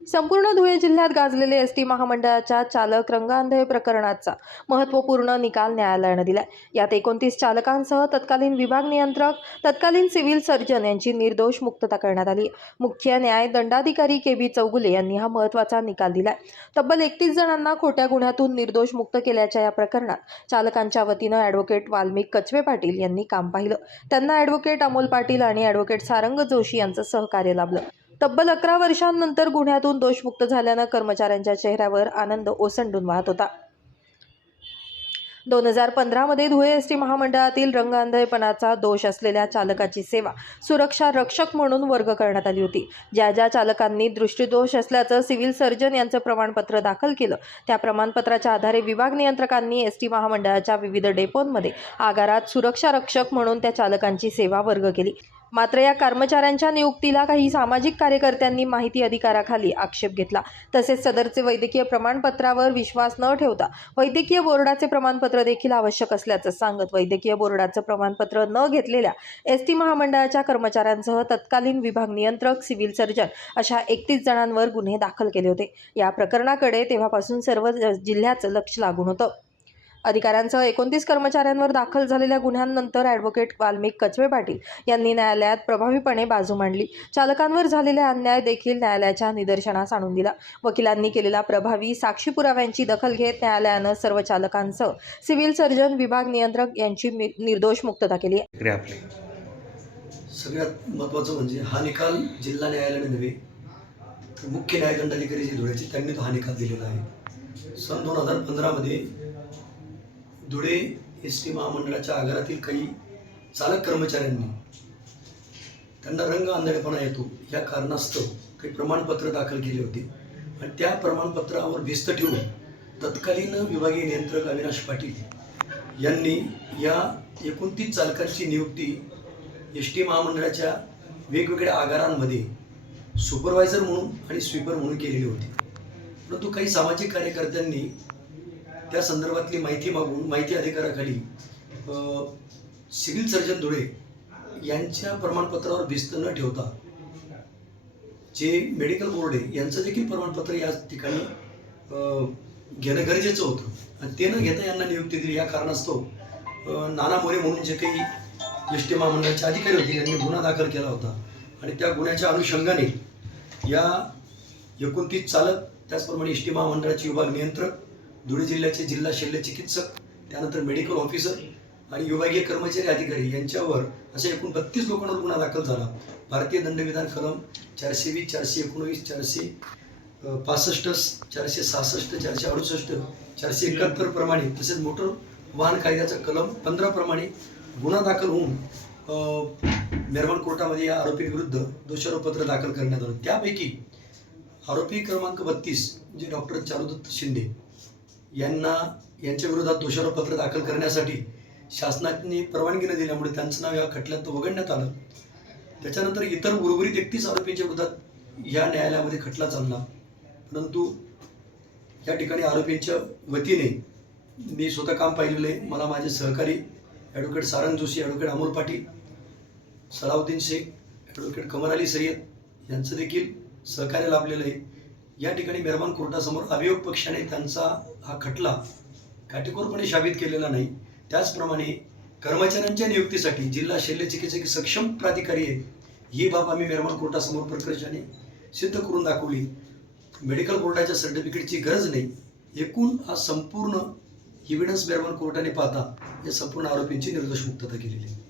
संपूर्ण धुळे जिल्ह्यात गाजलेले एसटी महामंडळाच्या चालक रंगअंधळे प्रकरणाचा महत्त्वपूर्ण निकाल न्यायालयाने दिलाय। यात 29 चालकांसह तत्कालीन विभाग नियंत्रक, तत्कालीन सिव्हिल सर्जन यांची निर्दोष मुक्तता करण्यात आली। मुख्य न्याय दंडाधिकारी के.बी. चौगुले यांनी हा महत्त्वाचा निकाल दिलाय। तब्बल 31 जणांना खोट्या गुन्ह्यातून निर्दोष मुक्त केल्याच्या या प्रकरणात चालकांच्या वतीनं ॲडव्होकेट वाल्मिक कचवे पाटील यांनी काम पाहिलं। त्यांना ॲडव्होकेट अमोल पाटील आणि ॲडव्होकेट सारंग जोशी यांचं सहकार्य लाभलं। तब्बल 11 वर्षांनंतर गुन्ह्यातून दोषमुक्त झाल्यानं कर्मचाऱ्यांच्या चेहऱ्यावर आनंद ओसंडून वाहत होता। 2015 मध्ये धुळे एसटी महामंडळातील रंगअंधळेपणाचा दोष असलेल्या चालकाची सेवा सुरक्षा रक्षक म्हणून वर्ग करण्यात आली होती। ज्या चालकांनी दृष्टिदोष असल्याचं सिव्हिल सर्जन यांचं प्रमाणपत्र दाखल केलं, त्या प्रमाणपत्राच्या आधारे विभाग नियंत्रकांनी एसटी महामंडळाच्या विविध डेपोंमध्ये आगारात सुरक्षा रक्षक म्हणून त्या चालकांची सेवा वर्ग केली। मात्र या कर्मचाऱ्यांच्या नियुक्तीला काही सामाजिक कार्यकर्त्यांनी माहिती अधिकाराखाली आक्षेप घेतला। तसेच सदरचे वैद्यकीय प्रमाणपत्रावर विश्वास न ठेवता वैद्यकीय बोर्डाचे प्रमाणपत्र देखील आवश्यक असल्याचं सांगत वैद्यकीय बोर्डाचं प्रमाणपत्र न घेतलेल्या एसटी महामंडळाच्या कर्मचाऱ्यांसह तत्कालीन विभाग नियंत्रक, सिव्हिल सर्जन अशा 31 जणांवर गुन्हे दाखल केले होते। या प्रकरणाकडे तेव्हापासून सर्व जिल्ह्याचं लक्ष लागून होतं। अधिकाऱ्यांसह 29 कर्मचाऱ्यांवर दाखल झालेल्या गुन्ह्यांनंतर ॲडव्होकेट वाल्मिक कचवे पाटील यांनी न्यायालयात प्रभावीपणे बाजू मांडली। चालकांवर झालेला अन्याय देखील न्यायालयाच्या निदर्शनास आणून दिला। वकिलांनी केलेला प्रभावी साक्षी पुराव्यांची दखल घेत न्यायालयानं सर्व चालकांसह सिव्हिल सर्जन, विभाग नियंत्रक यांची निर्दोष मुक्तता केली आहे। सगळ्यात महत्त्वाचं म्हणजे हा निकाल जिल्हा न्यायालयाने नव्हे तर मुख्य न्यायदंडाधिकारी जे धुळ्याचे त्यांनी तो हा निकाल दिलेला आहे। सन 2015 मध्ये धुळे एसटी महामंडळाच्या आगारातील काही चालक कर्मचाऱ्यांनी त्यांना रंग आंधळेपणा येतो या कारणास्तव काही प्रमाणपत्र दाखल केले होते आणि त्या प्रमाणपत्रावर भिस्त ठेवून तत्कालीन विभागीय नियंत्रक अविनाश पाटील यांनी या 29 चालकांची नियुक्ती एसटी महामंडळाच्या वेगवेगळ्या आगारांमध्ये सुपरवायझर म्हणून आणि स्वीपर म्हणून केलेली होती। परंतु काही सामाजिक कार्यकर्त्यांनी त्या संदर्भातली माहिती मागून माहिती अधिकाराखाली सिव्हिल सर्जन धुळे यांच्या प्रमाणपत्रावर भिस्त न ठेवता जे मेडिकल बोर्ड आहे यांचं देखील प्रमाणपत्र या ठिकाणी घेणं गरजेचं होतं आणि ते न घेता यांना नियुक्ती दिली। या कारणास्तव नाना मोरे म्हणून जे काही एस टी महामंडळाचे अधिकारी होते यांनी गुन्हा दाखल केला होता आणि त्या गुन्ह्याच्या अनुषंगाने या 29 चालक, त्याचप्रमाणे एस टी महामंडळाचे विभाग नियंत्रक, धुळे जिल्ह्याचे जिल्हा शल्य चिकित्सक, त्यानंतर मेडिकल ऑफिसर आणि विभागीय कर्मचारी अधिकारी यांच्यावर असे एकूण 32 लोकांवर गुन्हा दाखल झाला। भारतीय दंडविधान कलम 420, 419, 465, 466, 468, 471 प्रमाणे तसेच मोटर वाहन कायद्याचा कलम 15 प्रमाणे गुन्हा दाखल होऊन निर्माण कोर्टामध्ये या आरोपींविरुद्ध दोषारोपपत्र दाखल करण्यात आलं। त्यापैकी आरोपी क्रमांक 32 जे डॉक्टर चारुदत्त शिंदे यांच्या विरोधात दोषारोपपत्र दाखल करण्यासाठी शासनाने परवानगी न दिल्यामुळे त्यांचं नाव या खटल्यात वगळण्यात आलं। त्याच्यानंतर इतर उर्वरित 31 आरोपींच्या विरोधात या न्यायालयामध्ये खटला चालला। परंतु या ठिकाणी आरोपींच्या वतीने मी स्वतः काम पाहिलेलं आहे। मला माझे सहकारी advocate Sarang Joshi, advocate Amol Patil, Salauddin Shaikh, advocate Qamar Ali Sayyed यांचं देखील सहकार्य लाभलेलं आहे। या ठिकाणी मेहरबान कोर्टासमोर अभियोग पक्षाने त्यांचा हा खटला काटेकोरपणे साबित केलेला नाही। त्याचप्रमाणे कर्मचाऱ्यांच्या नियुक्तीसाठी जिल्हा शल्य चिकित्सक सक्षम प्राधिकारी आहे ही बाब आम्ही मेहरबान कोर्टासमोर प्रकर्षाने सिद्ध करून दाखवली। मेडिकल बोर्डाच्या सर्टिफिकेटची गरज नाही। एकूण हा संपूर्ण एव्हिडन्स मेहरबान कोर्टाने पाहता या संपूर्ण आरोपींची निर्दोष मुक्तता केलेली आहे।